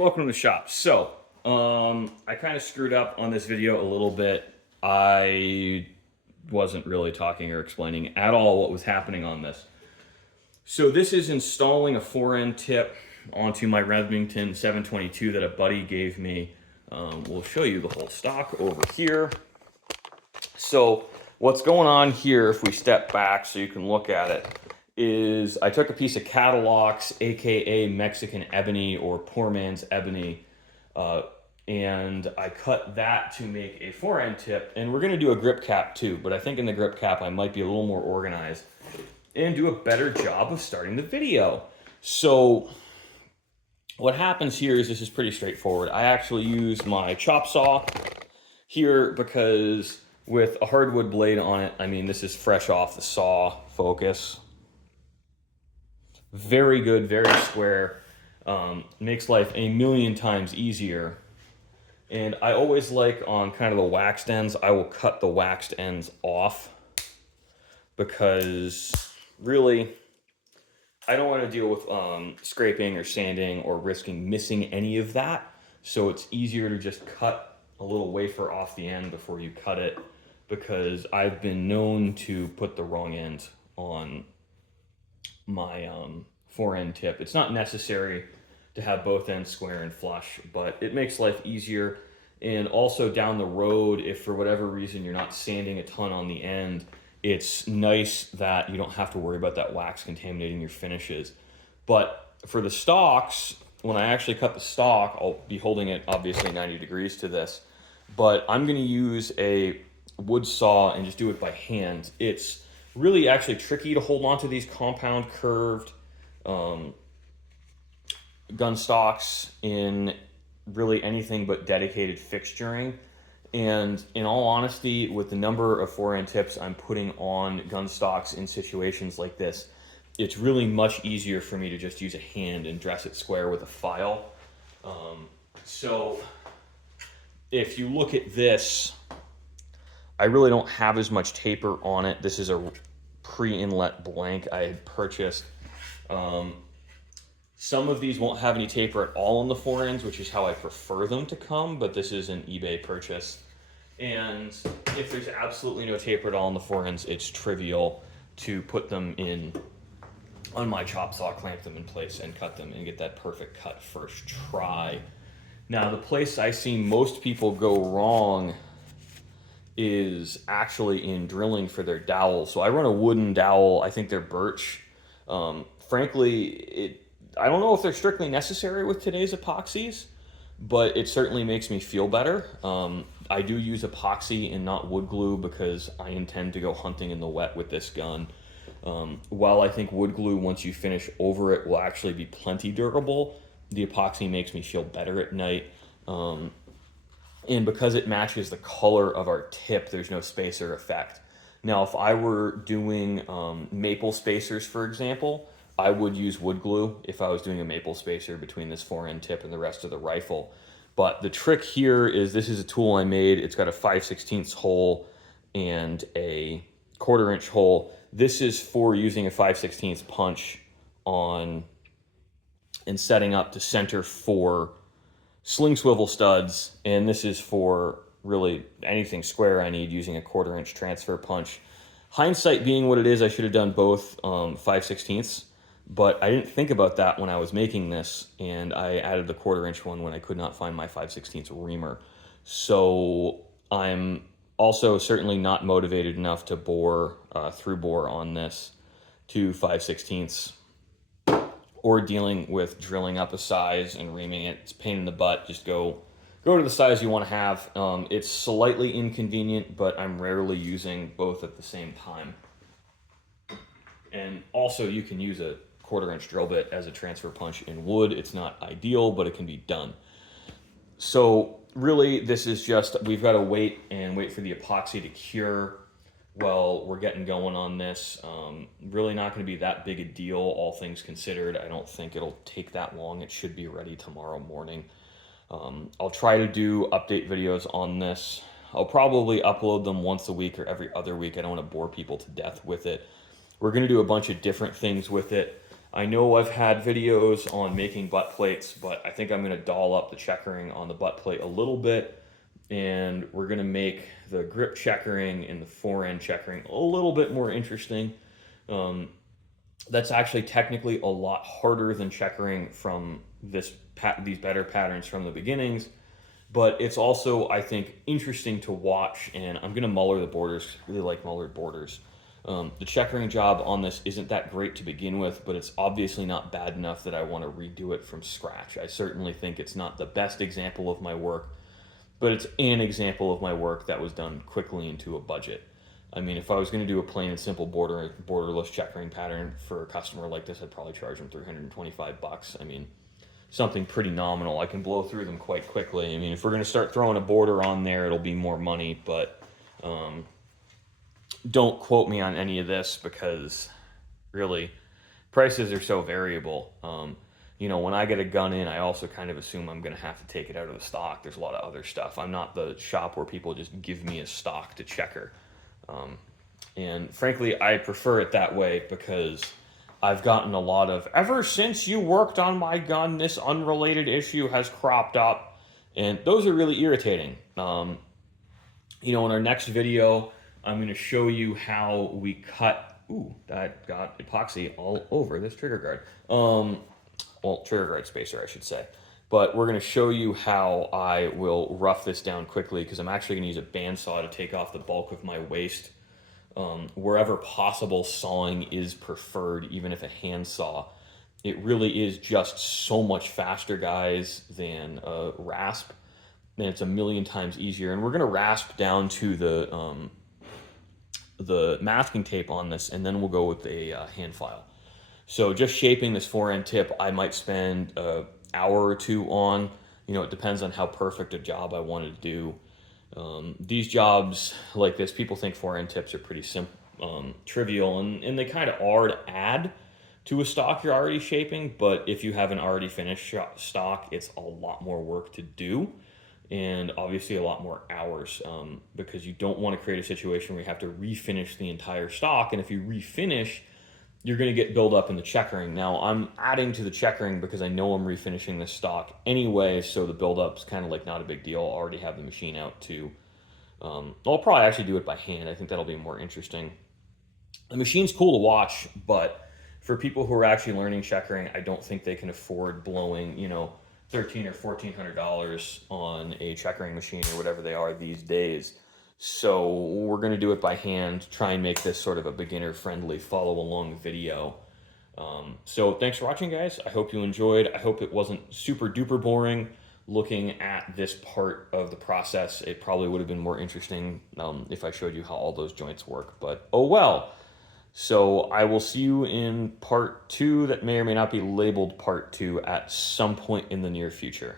Welcome to the shop. So, I kind of screwed up on this video a little bit. I wasn't really talking or explaining at all what was happening on this. So this is installing a Forend tip onto my Remington 722 that a buddy gave me. We'll show you the whole stock over here. So what's going on here, if we step back so you can look at it, is I took a piece of Catalox, aka Mexican Ebony or poor man's Ebony, and I cut that to make a Forend tip. And we're going to do a grip cap too, but I think in the grip cap I might be a little more organized and do a better job of starting the video. So what happens here is this is pretty straightforward. I actually use my chop saw here because with a hardwood blade on it, I mean, this is fresh off the saw focus. Very good, very square. Makes life a million times easier. And I always like on kind of the waxed ends, I will cut the waxed ends off because really I don't want to deal with scraping or sanding or risking missing any of that. So it's easier to just cut a little wafer off the end before you cut it, because I've been known to put the wrong end on my Forend tip. It's not necessary to have both ends square and flush, but it makes life easier. And also down the road, if for whatever reason you're not sanding a ton on the end, it's nice that you don't have to worry about that wax contaminating your finishes. But for the stocks, when I actually cut the stock, I'll be holding it obviously 90 degrees to this, but I'm going to use a wood saw and just do it by hand. It's really actually tricky to hold onto these compound curved gun stocks in really anything but dedicated fixturing. And in all honesty, with the number of Forend tips I'm putting on gun stocks in situations like this, it's really much easier for me to just use a hand and dress it square with a file. So if you look at this, I really don't have as much taper on it. This is a pre-inlet blank I had purchased. Some of these won't have any taper at all on the forends, which is how I prefer them to come, but this is an eBay purchase. And if there's absolutely no taper at all on the forends, it's trivial to put them in on my chop saw, clamp them in place and cut them and get that perfect cut first try. Now, the place I see most people go wrong is actually in drilling for their dowel. So I run a wooden dowel. I think they're birch. Frankly, I don't know if they're strictly necessary with today's epoxies, but it certainly makes me feel better. I do use epoxy and not wood glue because I intend to go hunting in the wet with this gun. While I think wood glue, once you finish over it, will actually be plenty durable, the epoxy makes me feel better at night. And because it matches the color of our tip, there's no spacer effect. Now, if I were doing maple spacers, for example, I would use wood glue if I was doing a maple spacer between this Forend tip and the rest of the rifle. But the trick here is this is a tool I made. It's got a 5/16 hole and a 1/4 inch hole. This is for using a 5/16 punch on and setting up to center for sling swivel studs, and this is for really anything square I need using a 1/4 inch transfer punch. Hindsight being what it is, I should have done both 5/16, but I didn't think about that when I was making this, and I added the 1/4 inch one when I could not find my 5/16 reamer. So I'm also certainly not motivated enough to bore through bore on this to 5/16 or dealing with drilling up a size and reaming it. It's a pain in the butt. Just go to the size you want to have. It's slightly inconvenient, but I'm rarely using both at the same time. And also you can use a 1/4 inch drill bit as a transfer punch in wood. It's not ideal, but it can be done. So really this is just, we've got to wait for the epoxy to cure while we're getting going on this. Really not going to be that big a deal, all things considered. I don't think it'll take that long. It should be ready tomorrow morning. I'll try to do update videos on this. I'll probably upload them once a week or every other week. I don't want to bore people to death with it. We're going to do a bunch of different things with it. I know I've had videos on making butt plates, but I think I'm going to doll up the checkering on the butt plate a little bit, and we're going to make the grip checkering and the forend checkering a little bit more interesting. Um, that's actually technically a lot harder than checkering from these better patterns from the beginnings, but it's also, I think, interesting to watch, and I'm going to muller the borders. Really like mullered borders. The checkering job on this isn't that great to begin with, but it's obviously not bad enough that I want to redo it from scratch. I certainly think it's not the best example of my work, but it's an example of my work that was done quickly into a budget. I mean, if I was going to do a plain and simple borderless checkering pattern for a customer like this, I'd probably charge them $325. I mean, something pretty nominal. I can blow through them quite quickly. I mean, if we're going to start throwing a border on there, it'll be more money, but don't quote me on any of this because really prices are so variable. When I get a gun in, I also kind of assume I'm going to have to take it out of the stock. There's a lot of other stuff. I'm not the shop where people just give me a stock to checker. And frankly, I prefer it that way because I've gotten a lot of, ever since you worked on my gun, this unrelated issue has cropped up. And those are really irritating. In our next video, I'm going to show you how we cut. Ooh, that got epoxy all over this trigger guard. Trigger guard spacer, I should say. But we're going to show you how I will rough this down quickly because I'm actually going to use a bandsaw to take off the bulk of my waste. Wherever possible, sawing is preferred, even if a hand saw. It really is just so much faster, guys, than a rasp. And it's a million times easier. And we're going to rasp down to the masking tape on this, and then we'll go with a hand file. So just shaping this forend tip, I might spend an hour or two on. It depends on how perfect a job I wanted to do. These jobs like this, people think forend tips are pretty trivial, and they kind of are to add to a stock you're already shaping, but if you have an already finished stock, it's a lot more work to do, and obviously a lot more hours, because you don't want to create a situation where you have to refinish the entire stock, and if you refinish, you're going to get buildup in the checkering. Now, I'm adding to the checkering because I know I'm refinishing this stock anyway, so the buildup's kind of like not a big deal. I'll already have the machine out too. I'll probably actually do it by hand. I think that'll be more interesting. The machine's cool to watch, but for people who are actually learning checkering, I don't think they can afford blowing, $1,300 or $1,400 on a checkering machine or whatever they are these days. So we're going to do it by hand, try and make this sort of a beginner-friendly follow-along video. So thanks for watching, guys. I hope you enjoyed. I hope it wasn't super-duper boring looking at this part of the process. It probably would have been more interesting if I showed you how all those joints work, but oh well. So I will see you in part 2 that may or may not be labeled part 2 at some point in the near future.